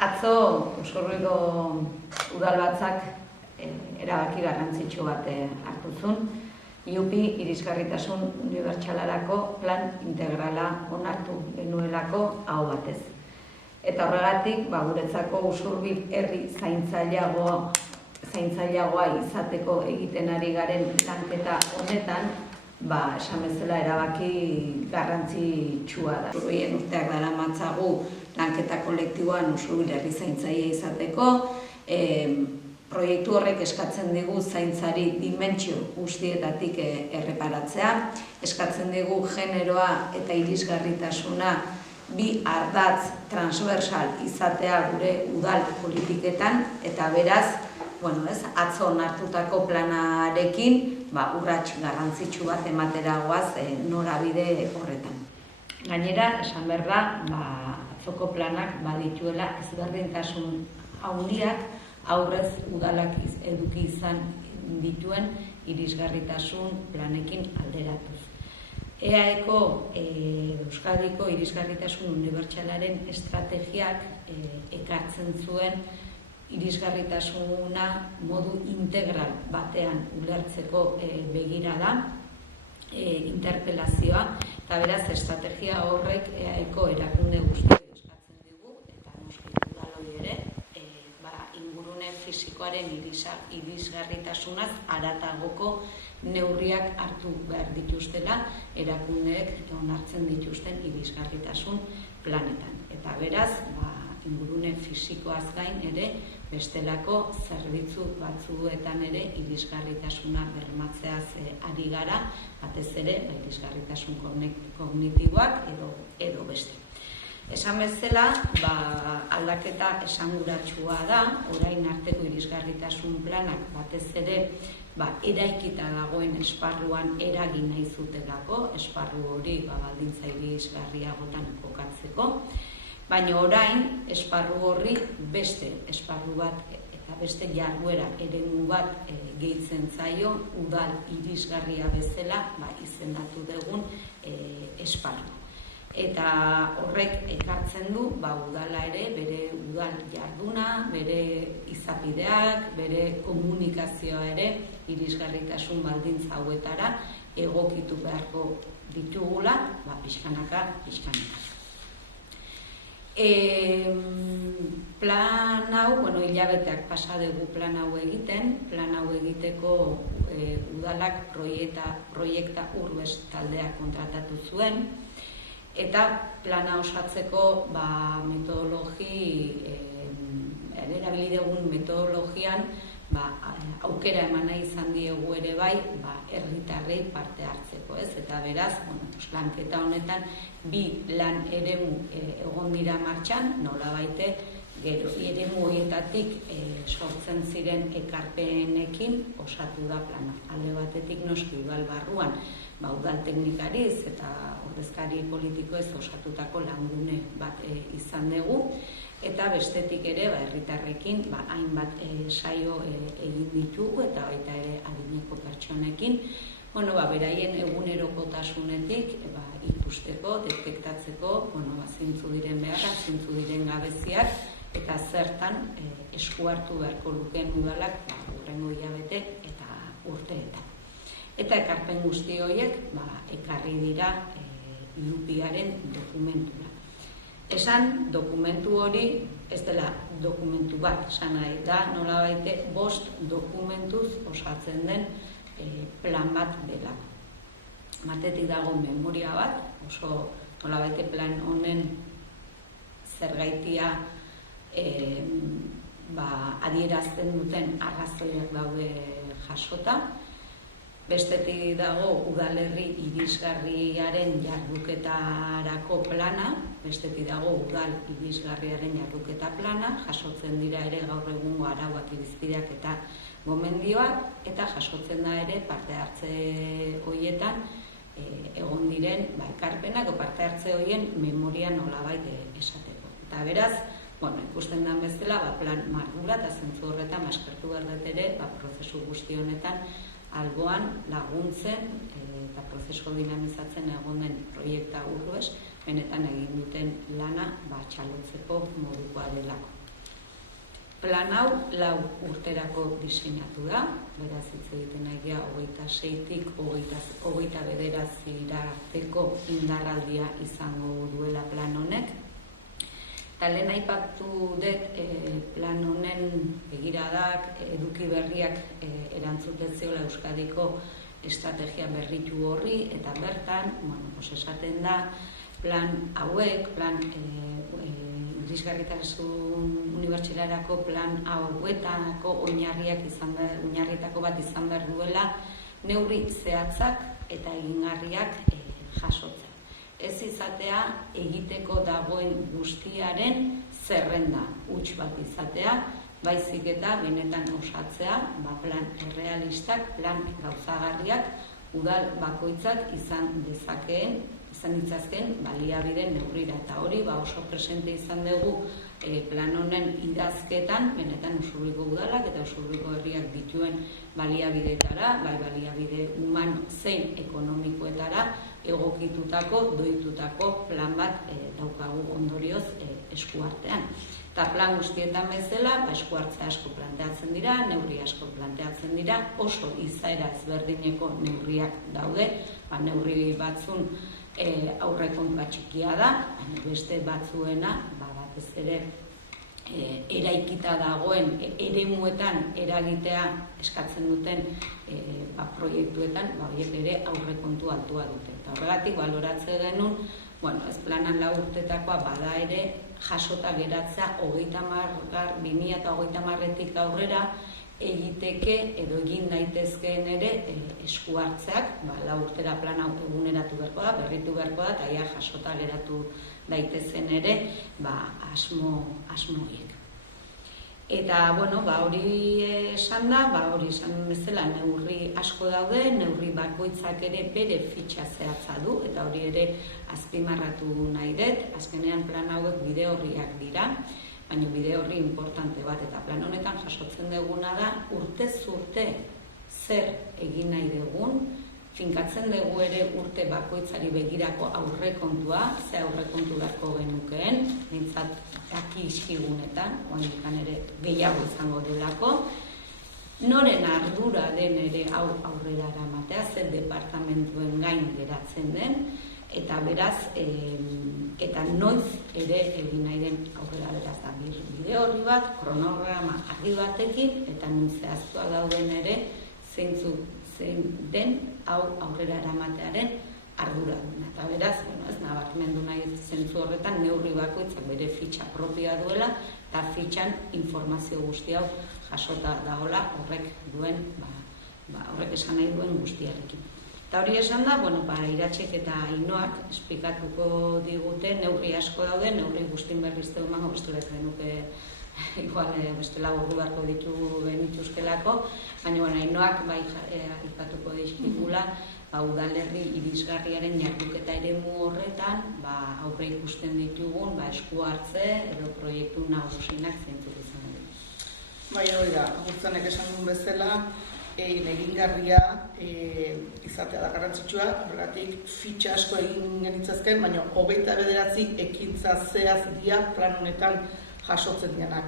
Atzo, Usurbilgo udalbatzak erabaki garrantzitsu bat hartu zuen. IUPI irisgarritasun unibertsalarako plan integrala onartu genuelako aho batez. Eta horregatik, guretzako Usurbil herri zaintzaileagoa izateko egiten ari garen lanketa honetan, esan bezala erabaki garrantzitsua da. Usurbilen urteak daramatzagu lanketa kolektiboan Usurbil herri zaintzailea izateko, proiektu horrek eskatzen digu zaintzari dimentsio guztietatik erreparatzea, eskatzen digu generoa eta irisgarritasuna bi ardatz transversal izatea gure udal politiketan, eta beraz, atzo onartutako planarekin urrats garrantzitsu bat ematera goaz norabide horretan. Gainera, esan behar da, atzoko planak badituela ezberdintasun handiak aurrez udalak eduki izan dituen irisgarritasun planekin alderatuz. EAEko Euskadiko irisgarritasun unibertsalaren estrategiak ekartzen zuen irisgarritasuna modu integral batean ulertzeko begirada, interpelazioa, eta beraz estrategia horrek EAEko erakunde guztiak eskatzen digu, eta noski udaloi ere, ingurune fisikoaren irisgarritasunaz haratagoko neurriak hartu behar dituztela erakundeek onartzen dituzten irisgarritasun planetan. Eta beraz, ingurune fisikoaz gain ere, bestelako zerbitzu batzuetan ere irisgarritasuna bermatzeaz ari gara, batez ere irisgarritasun kognitiboak edo beste. Esan bezala, aldaketa esanguratsua da, orain arteko irisgarritasun planak batez ere eraikita dagoen esparruan eragin nahi zutelako, esparru hori baldintza irisgarriagotan kokatzeko, baina orain esparru horri beste esparru bat eta beste jarduera eremu bat gehitzen zaio udal irisgarria bezala izendatu dugun esparru. Eta horrek ekartzen du udala ere, bere udal jarduna, bere izapideak, bere komunikazioa ere irisgarritasun baldintza hauetara egokitu beharko ditugula, pixkanaka. Plan hau, hilabeteak pasa dugu plan hau egiteko udalak proiekta Urbes taldea kontratatu zuen, eta plana osatzeko erabili dugun metodologian aukera eman nahi izan diegu ere herritarrei parte hartzeko, eta beraz, lanketa honetan bi lan eremu egon dira martxan, nolabait eremu horietatik sortzen ziren ekarpenekin osatu da plana. Alde batetik noski udal barruan, udal teknikariz eta ordezkari politikoez osatutako langune bat izan dugu, eta bestetik ere herritarrekin hainbat saio egin ditugu, eta baita ere adineko pertsonekin, beraien egunerokotasunetik ikusteko, detektatzeko, zeintzu diren beharrak, zeintzu diren gabeziak, eta zertan esku hartu beharko lukeen udalak hurrengo hilabete eta urteetan. Eta ekarpen guzti horiek ekarri dira IUPIaren dokumentura. Esan dokumentu hori ez dela dokumentu bat, esan nahi da nolabait 5 dokumentuz osatzen den plan bat dela. Batetik dago memoria bat, oso nolabait plan honen zergaitia adierazten duten arrazoiak daude jasota. Bestetik dago udalerri irisgarriaren jarduketarako plana, bestetik dago udal irisgarriaren jarduketa plana, jasotzen dira ere gaur egungo arauak, irizpideak eta gomendioak, eta jasotzen da ere parte hartze horietan egon diren ekarpenak, parte hartze horien memoria nolabait esateko. Eta beraz, ikusten den bezala, plan mardula eta zentzu horretan eskertu behar dut ere, prozesu guzti honetan alboan laguntzen eta prozesu dinamizatzen egon den proiekta Urbes, benetan egin duten lana txalotzeko modukoa delako. Plan hau 4 urterako diseinatu da, beraz hitz egiten nahi 26-tik 29 arteko indarraldia izango duela plan honek. Eta lehen aipatu dut plan honen begiradak, eduki berriak erantzuten ziola Euskadiko estrategia berritu horri, eta bertan, esaten da, plan hauek, plan irisgarritasun unibertsitarako plan hauetako oinarrietako bat izan behar duela neurri zehatzak eta egingarriak jasotzen. Ez izatea egiteko dagoen guztiaren zerrenda huts bat izatea, baizik eta benetan osatzea, plan errealistak, plan gauzagarriak, udal bakoitzak izan ditzazkeen baliabide neurrira. Eta hori oso presente izan dugu plan honen idazketan, benetan Usurbilgo udalak eta Usurbilgo herriak dituen baliabideetara, baliabide humano zein ekonomikoetara egokitutako, doitutako plan bat daukagu ondorioz eskuartean. Eta plan guztietan bezala, eskuartze asko planteatzen dira, neurri asko planteatzen dira, oso izaera ezberdineko neurriak daude, neurri batzun aurrekontua txikia da, beste batzuena, batez ere eraikita dagoen eremuetan eragitea eskatzen duten proiektuetan, horiek ere aurrekontu altua dute. Eta horregatik baloratze genuen, ez planan 4 urtetakoa bada ere jasota geratzea 2030-etik aurrera egiteke edo egin daitezkeen ere eskuartzeak, 4 urtera plan hau eguneratu beharko da, berritu beharko da, eta jasota geratu daitezen ere asmo horiek. Eta, hori esan da, hori esan bezala neurri asko daude, neurri bakoitzak ere bere fitxa zehatza du, eta hori ere azpimarratu nahi dut, azkenean plan hauek bide horriak dira, baina bide horri importante bat, eta plan honetan jasotzen duguna da, urtez urte zer egin nahi dugun, finkatzen dugu ere urte bakoitzari begirako aurrekontua, ze aurrekontu beharko genukeen, nintzat daki iskigunetan, oainikan ere gehiago izango delako, noren ardura den ere aurrera eramatea, ze departamentuen gain geratzen den, eta beraz, eta noiz ere egin nahi den aurrera beraz da bide horri bat, kronograma argi batekin, eta nun zehaztua dauden ere, zein den hau aurrera eramatearen ardura duen. Eta beraz, ez nabarmendu nahi zentzu horretan, neurri bakoitzak bere fitxa propioa duela, eta fitxan informazio guzti hau jasota dagoela horrek duen, horrek esan nahi duen guztiarekin. Eta hori esan da, Iratxek eta Ainoak esplikatuko digute, neurri asko daude, neurri guztin berrizte emango, bestela ez genuke bestela ordu beharko genituzkelako, baina Ainoak aipatuko dizkigula, udalerri irisgarriaren jarduketa eremu horretan, aurre ikusten ditugun esku hartze edo proiektu nagusienak zeintzuk izan dira. Bai, hori da, Agurtzanek esan duen bezala, egingarria izatea da garrantzitsua, horregatik fitxa asko egin genitzazken, baina 29 ekintza zehaz dira plan honetan jasotzen dianak.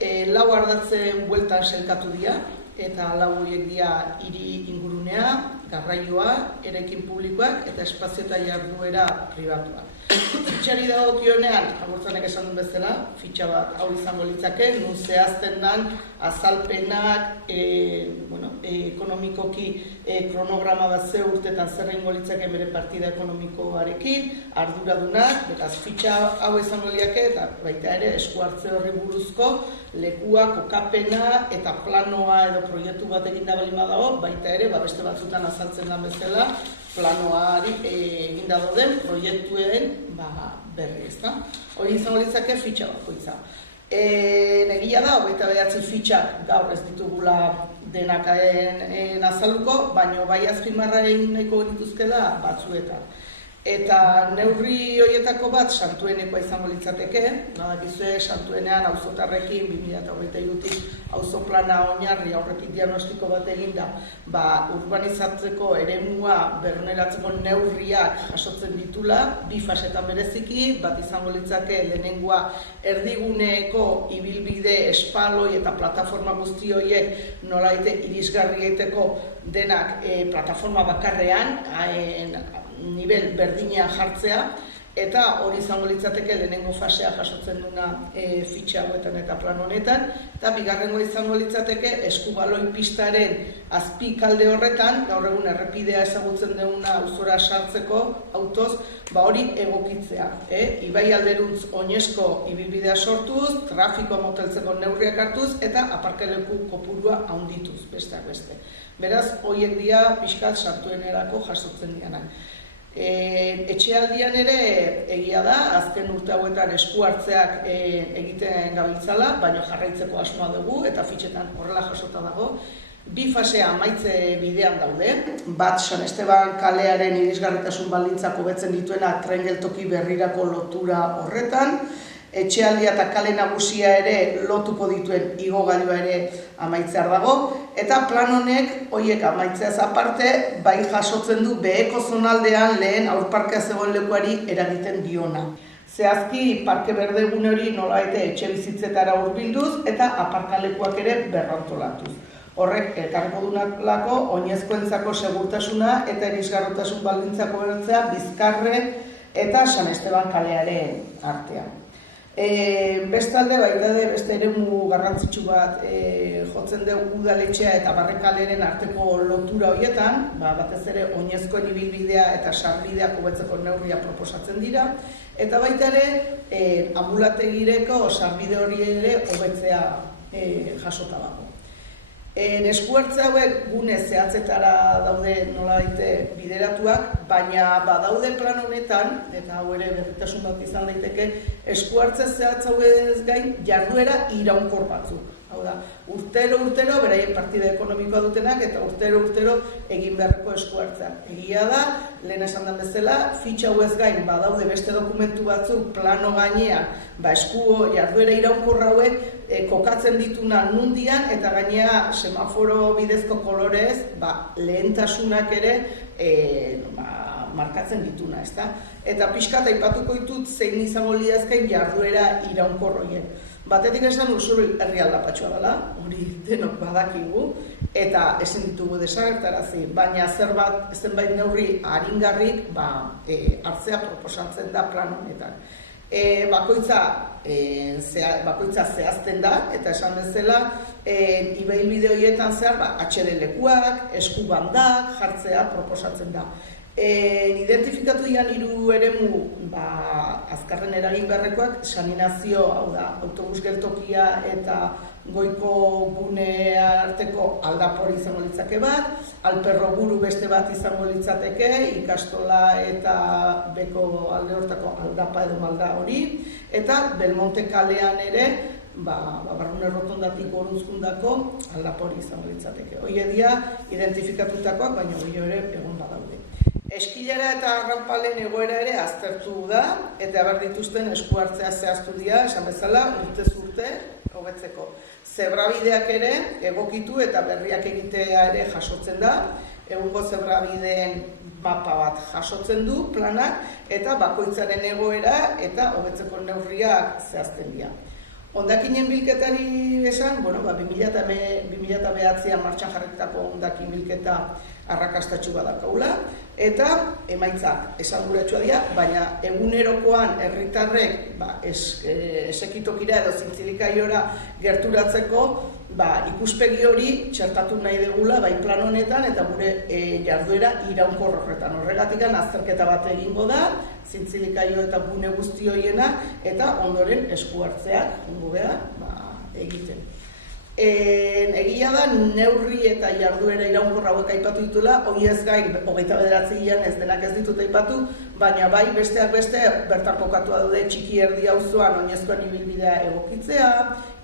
4 ardatzen bueltan selkatu dira, eta 4 horiek dira hiri ingurunea, garraioa, eraikin publikoak eta espazio eta jarduera pribatuak. Fitxari dagokionean, Agurtzanek esan duen bezala, fitxa bat hau izango litzake, nun zehazten den azalpenak, ekonomikoki kronograma bat ze urtetan zer egingo litzake bere partida ekonomikoarekin, arduradunak, beraz fitxa hau izango liake eta baita ere esku hartze horri buruzko lekua, kokapena eta planoa edo proiektu bat egin da bali badago, baita ere beste batzutan azaltzen den bezala, planoari eginda dauden proiektuen berri, ezta? Hori izango litzake fitxa bakoitza. Negia da, 29 fitxak gaur ez ditugula denakaen azalduko, baina bai azpimarra egin nahiko genituzkela batzuetan. Eta neurri horietako bat Santuenekoa izango litzateke, badakizue Santuenean auzotarrekin 2023tik auzo plana oinarri aurretik diagnostiko bat eginda, urbanizatzeko eremua berroneratzeko neurriak jasotzen ditula, bi fasetan bereziki, bat izango litzake lehenengoa erdiguneeko ibilbide espaloi eta plataforma guzti horiek nolaite irisgarrieteko denak plataforma bakarrean, nivel berdina jartzea, eta hori izango litzateke lehenengo fasea jasotzen duna fitxa hauetan eta plan honetan, eta bigarrengo izango litzateke eskubaloi pistaren azpikalde horretan, gaur egun errepidea ezagutzen duguna auzora sartzeko autoz, hori egokitzea. Ibai alderuntz oinezko ibilbidea sortuz, trafikoa moteltzeko neurriak hartuz, eta aparkaleku kopurua handituz, besteak beste. Beraz, horiek dira pixkat Santuenerako jasotzen dianak. Etxealdian ere egia da, azken urte hauetan esku hartzeak egiten gabiltzala, baina jarraitzeko asmoa dugu eta fitxetan horrela jasota dago. Bi fasea amaitze bidean daude, bat San Esteban kalearen irisgarritasun baldintzak hobetzen dituena tren geltoki berrirako lotura horretan, etxealdia eta kale nagusia ere lotuko dituen igogailua ere amaitzear dago, eta plan honek horiek amaitzeaz aparte bai jasotzen du beheko zonaldean lehen aurparkea zegoen lekuari eragiten diona. Zehazki parke berde gune hori nolaite etxe bizitzetara hurbilduz eta aparkalekuak ere berrantolatuz. Horrek elkarreko dunalako oinezkoentzako segurtasuna eta irisgarrotasun baldintzako bertzea Bizkarre eta San Esteban kalearen artean. Bestalde, beste eremu garrantzitsu bat jotzen dugu udaletxea eta Barrekaleren arteko lotura horietan, batez ere oinezkoen ibilbidea eta sarbideak hobetzeko neurria proposatzen dira, eta baita ere ambulategireko sarbide hori ere hobetzea jasota dago. Esku hartze hauek gune zehatzetara daude nolabaite bideratuak, baina badaude plan honetan, eta hau ere berritasun bat izan daiteke, esku hartze zehatz hauez gain jarduera iraunkor batzuk. Hau da, urtero beraien partida ekonomikoa dutenak eta urtero egin beharreko esku hartzeak. Egia da, lehen esan den bezala, fitxa hauez gain badaude beste dokumentu batzuk plano gainean, esku jarduera iraunkor hauek kokatzen dituna nundian eta gainea semaforo bidezko kolorez lehentasunak ere markatzen dituna, ezta? Eta pixkat aipatuko ditut zein izango liazkain jarduera iraunkor horiek. Batetik esan Ursulu herri aldapatsua dela, hori denok badakigu, eta ezin ditugu desagertarazi, baina zenbait neurri aringarrik hartzea proposatzen da plan honetan. Bakoitza zehazten da, eta esan bezala, ibilbide horietan zehar atxede lekuak, eskubandak jartzea proposatzen da. Identifikatu dian 3 eremu azkarren eragin beharrekoak, saninazio, hau da, autobus geltokia eta goiko gune arteko aldapori izango litzake bat, Alperroburu beste bat izango litzateke, ikastola eta beko alde hortako aldapa edo malda hori, eta Belmonte kalean ere, Barrune Rotondatik Gorunzkundako aldapori izango litzateke. Hori dira identifikatutakoak, baina hori ere egon badaude. Eskilera eta arranpalen egoera ere aztertu da, eta behar dituzten esku hartzea zehaztu dira, esan bezala, urtez urte, hobetzeko. Zebrabideak ere egokitu eta berriak egitea ere jasotzen da, egungo zebrabideen mapa bat jasotzen du planak, eta bakoitzaren egoera eta hobetzeko neurriak zehazten dira. Hondakinen bilketari esan, 2009an martxan jarritako hondakin bilketa arrakastatxu badakaula, eta emaitzak esanguratsua dira, baina egunerokoan herritarrek esekitokira edo zintzilikaiora gerturatzeko ikuspegi hori txertatu nahi dugula bai plan honetan eta gure jarduera iraunkor horretan. Horregatik azterketa bat egingo da, zintzilikaio eta gune guzti horiena, eta ondoren esku hartzeak jongo egiten. Egia da, neurri eta jarduera iraunkor hauek aipatu ditula, horiez gain, 29an ez denak ez ditut aipatu, baina bai besteak beste bertan kokatua daude Txiki Erdi auzoan oinezkoen ibilbidea egokitzea,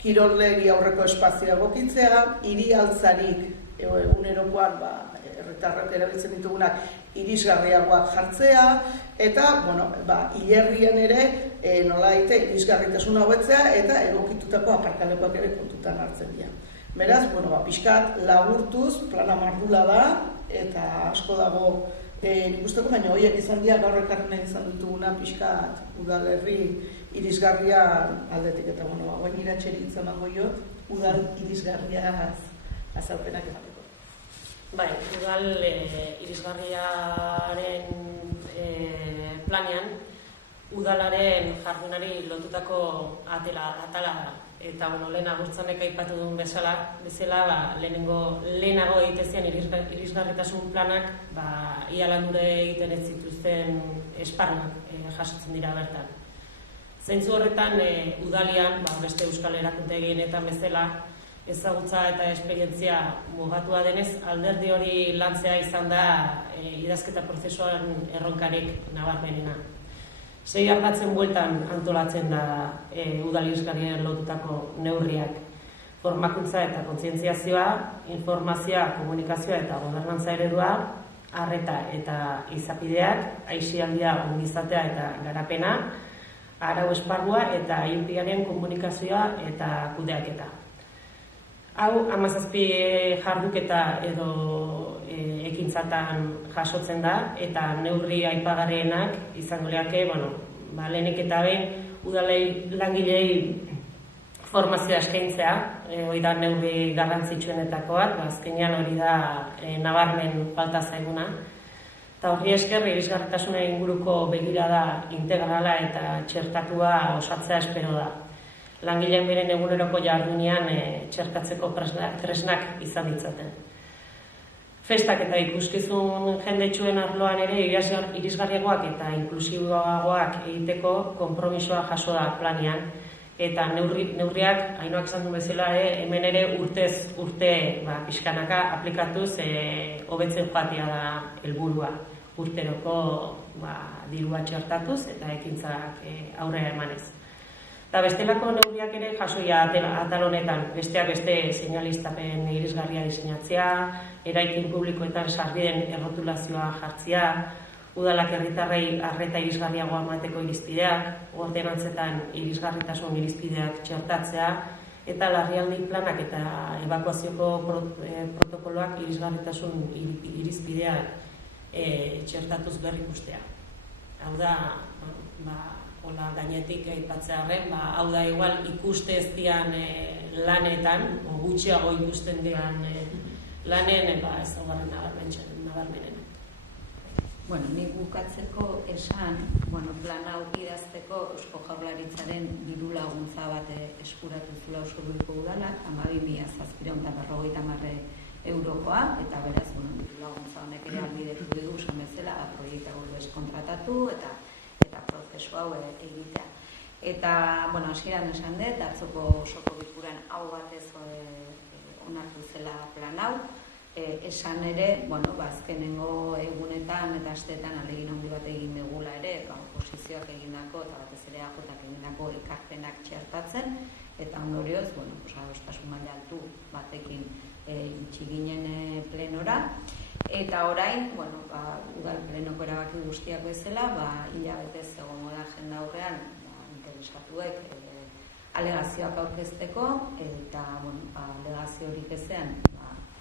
kiroldegi aurreko espazioa egokitzea, hiri altzarik egunerokoan herritarrak erabiltzen ditugunak irisgarriagoak jartzea, eta, hilerrian ere nola daite irisgarritasuna hobetzea eta egokitutako aparkalekuak ere kontutan hartzen dira. Beraz, pixkat laburtuz, plana mardula da, eta asko dago nik usteko, baina horiek izan dira gaur ekarri izan dutuguna pixkat udalerri irisgarria aldetik, eta guain iratxeri itzen mango jo, udal irisgarria azalpenak emateko. Bai, udal irisgarriaren planean, udalaren jardunari lotutako atala da. Eta lehen agurtzanek aipatu duen bezala lehenago egitezian irisgarritasun planak ia landure egiten ez zituzten esparruak jasotzen dira bertan. Zentzu horretan, udalian, beste euskal erakunde gehienetan bezala, ezagutza eta esperientzia mugatua denez, alderdi hori lantzea izan da idazketa prozesuan erronkarik nabarmenena. 6 ardatzen bueltan antolatzen da udal irisgarriaren lotutako neurriak. Formakuntza eta kontzientziazioa, informazioa, komunikazioa eta gobernantza eredua, arreta eta izapideak, aisialdia, ongizatea eta garapena, arau esparrua eta IUPIaren komunikazioa eta kudeaketa. Hau, 17 jarduketa edo ekintzatan jasotzen da, eta neurri aipagarrienak izango leake, lehenik eta behin udalei langilei formazioa eskaintzea, hori da neurri garrantzitsuenetakoak, azkenean hori da nabarmen falta zaiguna. Eta horri esker, irisgarritasuna inguruko begirada integrala eta txertatua osatzea espero da. Langileen beren eguneroko jardunean txertatzeko tresnak izan ditzaten. Festak eta ikuskizun jendetsuen arloan ere irisgarriagoak eta inklusiboagoak egiteko konpromisoa jaso da planean. Eta neurriak, Ainoak esan du bezala, hemen ere urtez urte pixkanaka aplikatuz hobetzen joatea da helburua. Urteroko dirua txertatuz eta ekintzak aurrera emanez. Eta bestelako neurriak ere jasoia atal honetan, besteak beste seinalistapen irisgarria diseinatzea, eraikin publikoetan sarbideen errotulazioa jartzea, udalak herritarrei arreta irisgarriagoa emateko irizpideak, ordenantzetan irisgarritasun irizpideak txertatzea, eta larrialdi planak eta ebakuazioko protokoloak irisgarritasun irizpideak txertatuz berrikustea. Hau da, hola gainetik aipatzearren, hau da igual ikuste ez dian lanetan, gutxiago ikusten dian lanen, ez daugarren nabarmenen. Nik bukatzeko esan, plan hau idazteko Eusko Jaurlaritzaren diru laguntza bat eskuratu zula Usurbilko udalak, 12.750 eurokoa, eta beraz, diru laguntza honek ere ahalbidetu dugu esan bezala, proiektu hau kontratatu eta prozesu hau egitea. Eta, hasieran esan dut, atzoko osoko bilkuran hau batez onartu zela plan hau, esan ere, azkenengo egunetan eta asteetan ahalegin handi bat egin dugula ere, oposizioak egindako eta batez ere AJak egindako ekarpenak txertatzen, eta ondorioz, adostasun maila altu batekin itxi ginen plenora. Eta orain, udal plenoko erabaki guztiak bezala, hilabetez egongo da agenda aurrean interesatuek alegazioak aurkezteko, eta alegazio horik ezean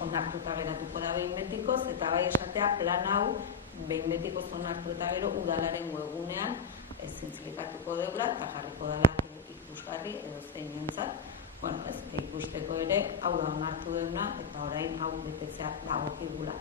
onartuta geratuko da behin betikoz, eta bai esatea plan hau behin betikoz onartu eta gero udalaren webgunean zintzilikatuko deula eta jarriko dela ikusgarri edo zeinentzat, ikusteko ere hau da onartu deuna eta orain hau betetzea dagokigula.